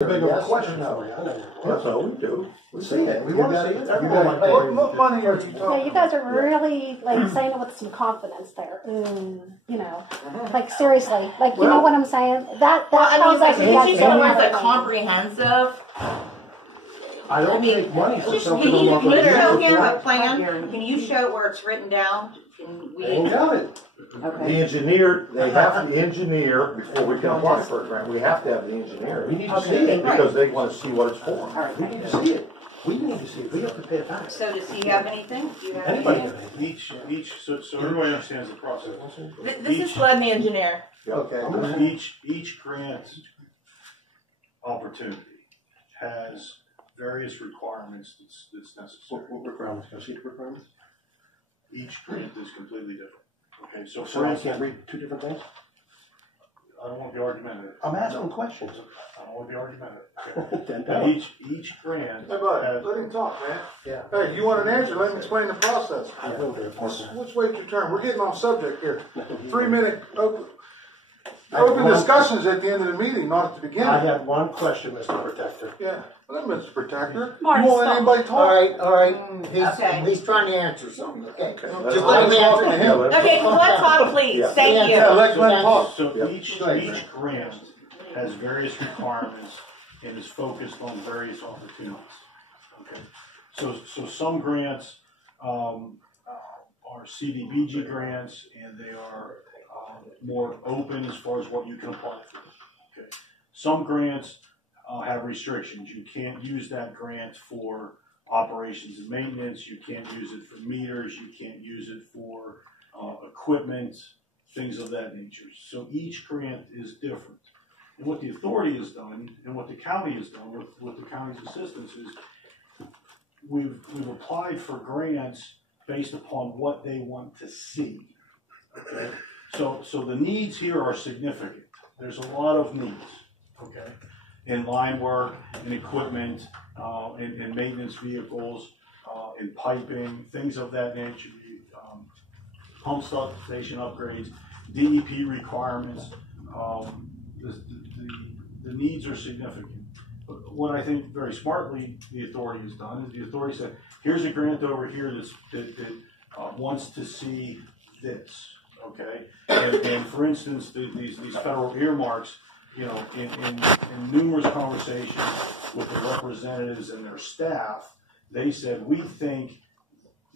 Big of a question. That's all we do. We see it. We want to see it. What money are you talking about? Yeah, you guys are really like saying it with some confidence there. You know, like seriously, like you know what I'm saying? That sounds like you guys show us don't a comprehensive. I don't take money for something. Can you show him a plan? Can you show where it's written down? They ain't got it. Okay. The engineer, they have the engineer before we can apply for a grant. We have to have the engineer. We need to see it because they want to see what it's for. Right. We need to see it. We need to see it. We have to pay it back. So does he have anything? Do you have Anybody anything? Each, so everybody understands the process. This is Glenn, the engineer. Okay. Each grant opportunity has various requirements that's necessary. What requirements? Can I see the requirements? Each grant is completely different. Okay, so So I can't read two different things? I don't want to be argumentative. I'm asking questions. I don't want to be argumentative. Then Each grant. Hey, bud, let him talk, man. Yeah. Hey, you want an answer? Let him explain the process. I will be a partner. Let's wait your turn. We're getting off subject here. 3-minute open discussions at the end of the meeting, not at the beginning. I have one question, Mr. Protector. Yeah, well, Mr. Protector. Marty, You won't let stop. anybody talk? All right. Okay. He's trying to answer something. Okay. Just Just let let him him talk to answer. him. Okay, Glenn, talk, please. Yeah. Thank Yeah, you. let Glenn talk. So each grant has various requirements and is focused on various opportunities. Okay, so some grants are Cdbg grants, and they are more open as far as what you can apply for. Okay, some grants have restrictions. You can't use that grant for operations and maintenance. You can't use it for meters. You can't use it for equipment, things of that nature. So each grant is different. And what the authority has done, and what the county has done with the county's assistance is we've applied for grants based upon what they want to see. Okay? So the needs here are significant. There's a lot of needs, okay? In line work, in equipment, in maintenance vehicles, in piping, things of that nature, pump station upgrades, DEP requirements. The needs are significant. But what I think very smartly the authority has done is the authority said, here's a grant over here that wants to see this, okay? And for instance, these federal earmarks, you know, in numerous conversations with the representatives and their staff, they said, we think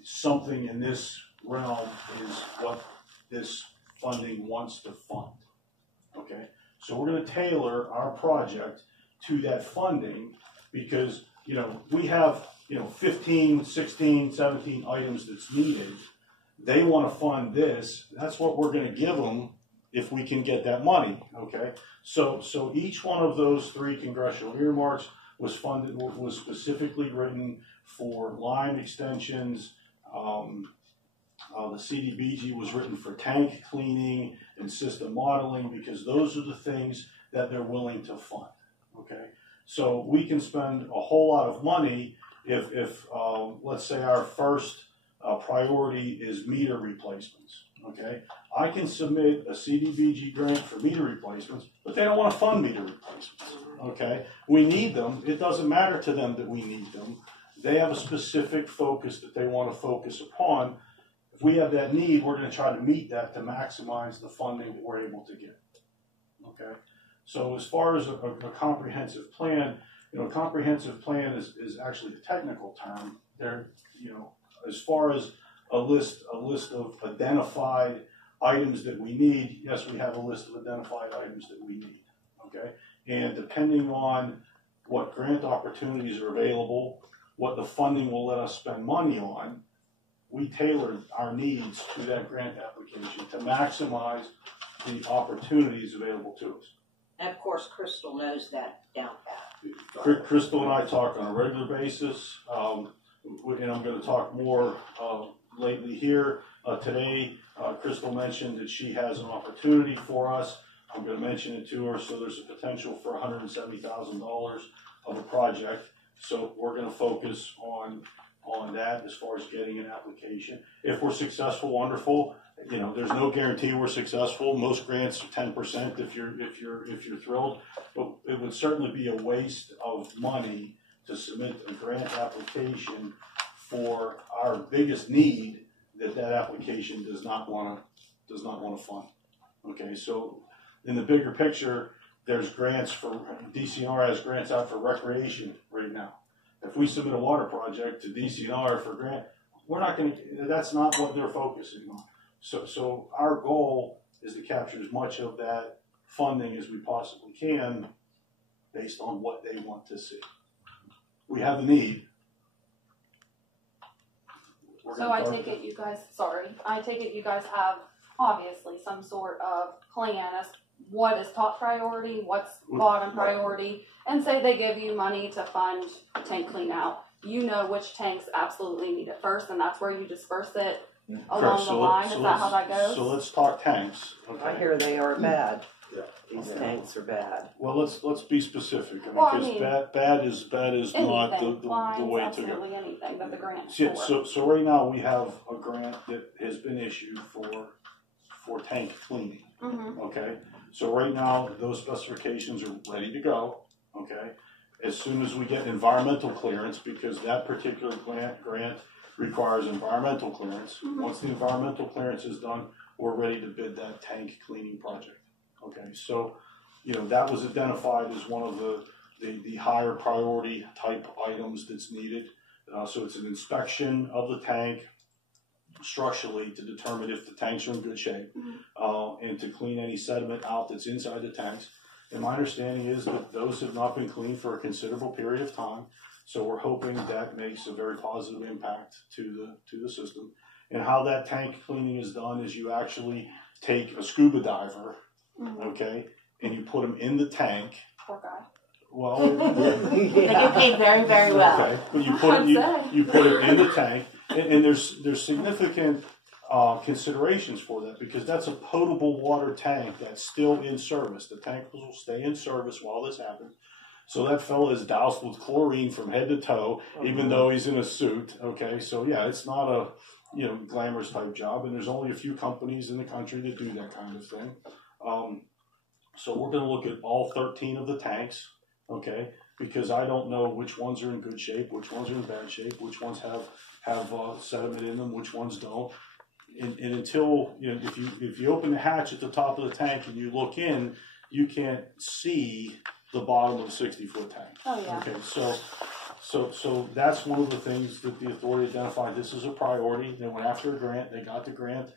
something in this realm is what this funding wants to fund, okay? So we're going to tailor our project to that funding because, you know, we have, 15, 16, 17 items that's needed. They want to fund this. That's what we're going to give them if we can get that money, okay? So each one of those 3 congressional earmarks was funded, was specifically written for line extensions. The Cdbg was written for tank cleaning and system modeling because those are the things that they're willing to fund, okay? So we can spend a whole lot of money if let's say our first priority is meter replacements, okay? I can submit a Cdbg grant for meter replacements, but they don't want to fund meter replacements, okay? We need them. It doesn't matter to them that we need them. They have a specific focus that they want to focus upon. If we have that need, we're going to try to meet that to maximize the funding that we're able to get, okay? So as far as a comprehensive plan, a comprehensive plan is actually the technical term. There, as far as a list of identified items that we need, yes, we have a list of identified items that we need, okay? And depending on what grant opportunities are available, what the funding will let us spend money on, we tailor our needs to that grant application to maximize the opportunities available to us. And of course, Crystal knows that down pat. Crystal and I talk on a regular basis, and I'm going to talk more lately here. Today, Crystal mentioned that she has an opportunity for us. I'm going to mention it to her. So there's a potential for $170,000 of a project. So we're going to focus on on that as far as getting an application. If we're successful, wonderful. You know, there's no guarantee we're successful. Most grants are 10% if you're thrilled, but it would certainly be a waste of money to submit a grant application for our biggest need that application does not want to fund. Okay, so in the bigger picture, there's grants for DCNR has grants out for recreation right now. If we submit a water project to DCNR for grant, we're not going to. That's not what they're focusing on. So our goal is to capture as much of that funding as we possibly can, based on what they want to see. We have the need. So I take it you guys have obviously some sort of plan as what is top priority, what's bottom priority, and say they give you money to fund tank clean out. You know which tanks absolutely need it first, and that's where you disperse it along the line. Is that how that goes? So let's talk tanks. Okay. I hear they are bad. Yeah. These tanks are bad. Well, let's be specific. Well, because bad is not the way to go. Absolutely anything that the grant is Yeah, for. so right now we have a grant that has been issued for tank cleaning. Mm-hmm. Okay, so right now those specifications are ready to go. Okay, as soon as we get environmental clearance, because that particular grant requires environmental clearance. Mm-hmm. Once the environmental clearance is done, we're ready to bid that tank cleaning project. Okay, so that was identified as one of the higher priority type items that's needed. So it's an inspection of the tank structurally to determine if the tanks are in good shape, and to clean any sediment out that's inside the tanks. And my understanding is that those have not been cleaned for a considerable period of time. So we're hoping that makes a very positive impact to the system. And how that tank cleaning is done is you actually take a scuba diver, okay, and you put them in the tank. Poor guy. Well, They get paid very, very well. okay, but you put it in the tank, and there's significant considerations for that, because that's a potable water tank that's still in service. The tank will stay in service while this happens. So that fellow is doused with chlorine from head to toe, even though he's in a suit. Okay, so yeah, it's not a glamorous type job, and there's only a few companies in the country that do that kind of thing. So we're going to look at all 13 of the tanks, okay, because I don't know which ones are in good shape, which ones are in bad shape, which ones have sediment in them, which ones don't. And until if you open the hatch at the top of the tank and you look in, you can't see the bottom of a 60-foot tank. Oh yeah. Okay, so that's one of the things that the authority identified. This is a priority. They went after a grant. They got the grant.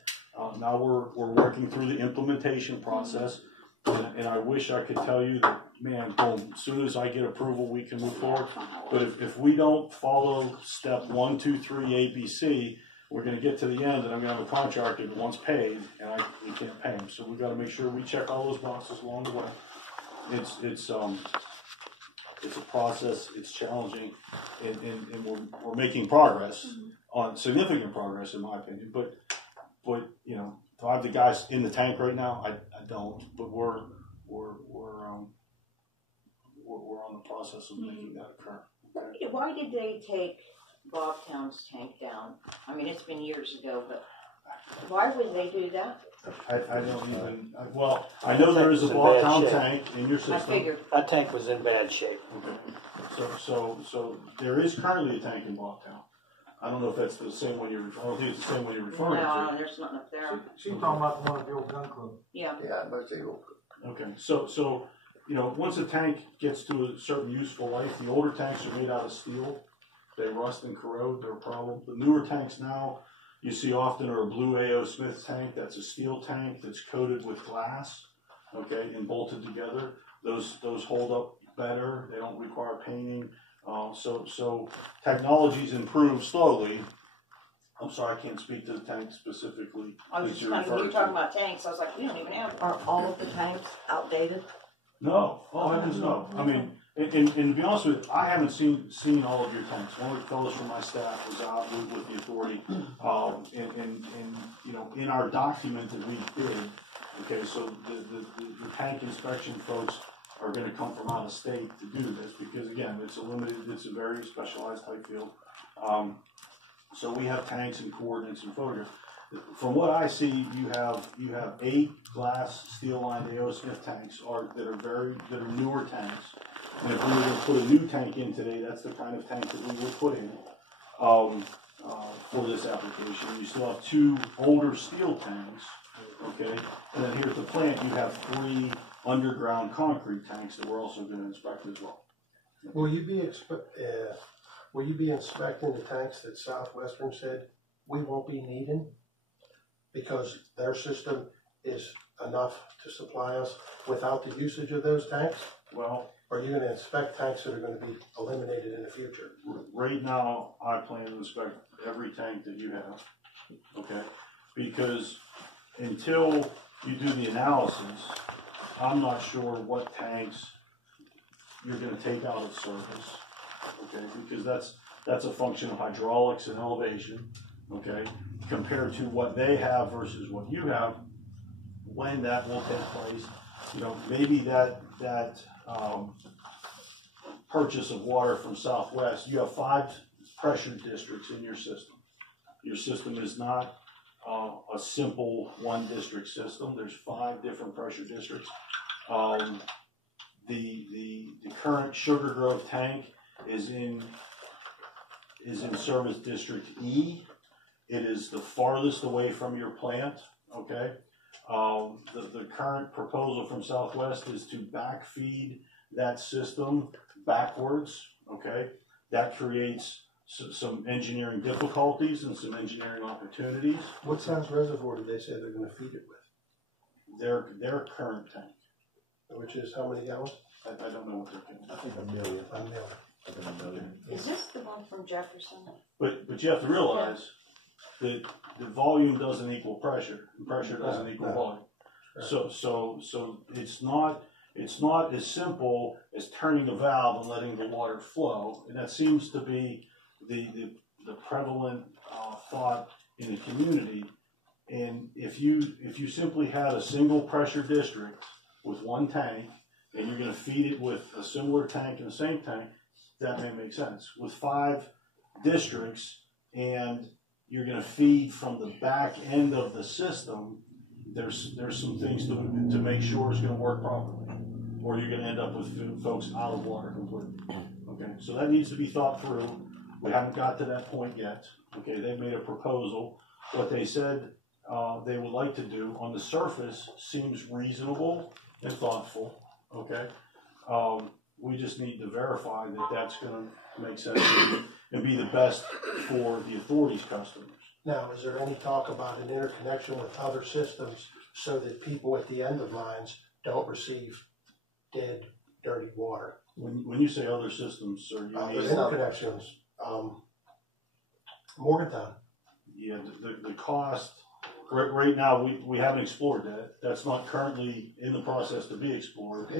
Now we're working through the implementation process. And I wish I could tell you that, man, boom, as soon as I get approval, we can move forward. But if we don't follow step 1, 2, 3, A, B, C, we're going to get to the end, and I'm going to have a contractor that wants paid, and we can't pay him. So we've got to make sure we check all those boxes along the way. It's a process. It's challenging, and we're making progress on significant progress, in my opinion. But do I have the guys in the tank right now? I don't, but we're on the process of making that occur. Okay? Why did they take Bobtown's tank down? I mean, it's been years ago, but why would they do that? I don't even. Well, I know there is a Bobtown tank in your system. I figured. That tank was in bad shape. Okay. So there is currently a tank in Bobtown. I don't know if that's the same one you're referring. I don't think it's the same one you're referring No, to. there's nothing up there. She's talking about the one at the old gun club. Yeah. Yeah, but they will. Okay. So once a tank gets to a certain useful life, the older tanks are made out of steel. They rust and corrode. They're a problem. The newer tanks now you see often are a blue A.O. Smith tank. That's a steel tank that's coated with glass, okay, and bolted together. Those hold up better. They don't require painting. So technology's improved slowly. I'm sorry, I can't speak to the tank specifically. I was just kind of, you were talking about tanks. I was like, we don't even have them. Are all of the tanks outdated? No. Oh, heavens no. I mean, and to be honest with you, I haven't seen all of your tanks. One of the fellows from my staff was out with the authority, and in our document that we did, okay, so the tank inspection folks are going to come from out of state to do this because, again, it's a very specialized type field. So we have tanks and coordinates and photographs. From what I see, you have 8 glass steel lined A.O. Smith tanks that are newer tanks. And if we were going to put a new tank in today, that's the kind of tank that we would put in for this application. You still have 2 older steel tanks, okay? And then here at the plant, you have 3 underground concrete tanks that we're also going to inspect as well. Will you be inspecting the tanks that Southwestern said we won't be needing because their system is enough to supply us without the usage of those tanks? Well, or are you going to inspect tanks that are going to be eliminated in the future? Right now, I plan to inspect every tank that you have, okay? Because until you do the analysis, I'm not sure what tanks you're going to take out of service, okay? Because that's a function of hydraulics and elevation, okay? Compared to what they have versus what you have, when that will take place. You know, maybe that purchase of water from Southwest, you have 5 pressure districts in your system. Your system is not a simple 1 district system. There's 5 different pressure districts. The current Sugar Grove tank is in service district E. It is the farthest away from your plant, okay? The current proposal from Southwest is to backfeed that system backwards, okay? That creates some engineering difficulties and some engineering opportunities. What size reservoir did they say they're going to feed it with? Their current tank. Which is how many gallons? I don't know what they're getting. I think a million. A million. Is this the one from Jefferson? But you have to realize that the volume doesn't equal pressure, and pressure doesn't equal volume. Right. So it's not as simple as turning a valve and letting the water flow, and that seems to be the prevalent thought in the community. And if you simply had a single pressure district with 1 tank, and you're going to feed it with a similar tank and the same tank, that may make sense. With 5 districts, and you're going to feed from the back end of the system, there's some things to make sure it's going to work properly, or you're going to end up with folks out of water completely. Okay, so that needs to be thought through. We haven't got to that point yet. Okay, they made a proposal. What they said they would like to do on the surface seems reasonable and thoughtful. Okay, we just need to verify that that's going to make sense and be the best for the authority's customers. Now, is there any talk about an interconnection with other systems so that people at the end of lines don't receive dead, dirty water? When you say other systems, sir, you mean interconnections. Morgantown. Yeah, the cost. Right now, we haven't explored that. That's not currently in the process to be explored,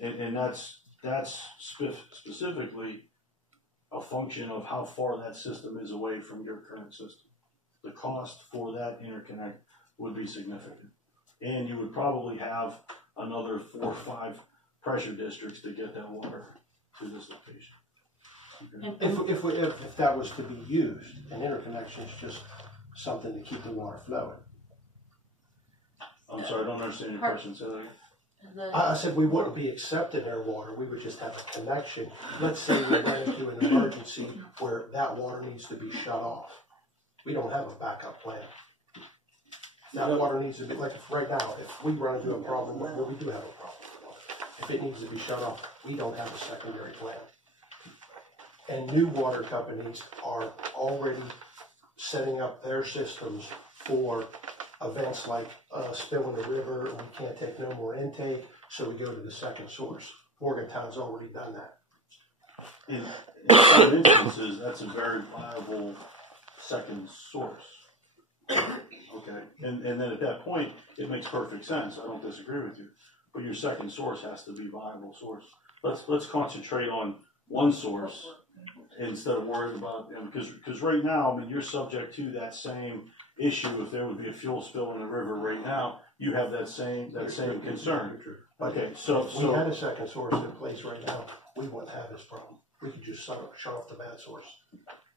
and that's specifically a function of how far that system is away from your current system. The cost for that interconnect would be significant, and you would probably have another 4 or 5 pressure districts to get that water to this location. Okay. If that was to be used, an interconnection is just something to keep the water flowing. I'm sorry, I don't understand your question. Say that again. I said we wouldn't be accepting their water. We would just have a connection. Let's say we ran into an emergency where that water needs to be shut off. We don't have a backup plan. That water needs to be, like right now, if we run into a problem, well, we do have a problem with water. If it needs to be shut off, we don't have a secondary plan. And new water companies are already setting up their systems for events like a spill in the river, and we can't take no more intake, so we go to the second source. Morgantown's already done that. In some instances, that's a very viable second source. Okay, and then at that point, it makes perfect sense. I don't disagree with you, but your second source has to be a viable source. Let's concentrate on one source instead of worrying about them, because right now, I mean, you're subject to that same issue. If there would be a fuel spill in the river right now, you have that same concern. Okay, so if we had a second source in place right now, we wouldn't have this problem. We could just shut off the bad source.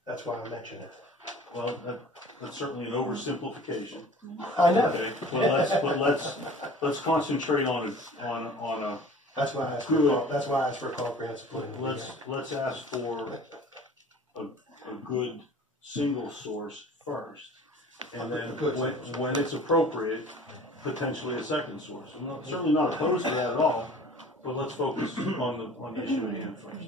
That's why I mentioned it. Well, that's certainly an oversimplification. I know. Okay, but let's concentrate on a. That's why I asked for comprehensive plan. Let's ask for a good single source first, and then when it's appropriate, potentially a second source. I'm certainly not opposed to that at all, but let's focus on the issue at hand first.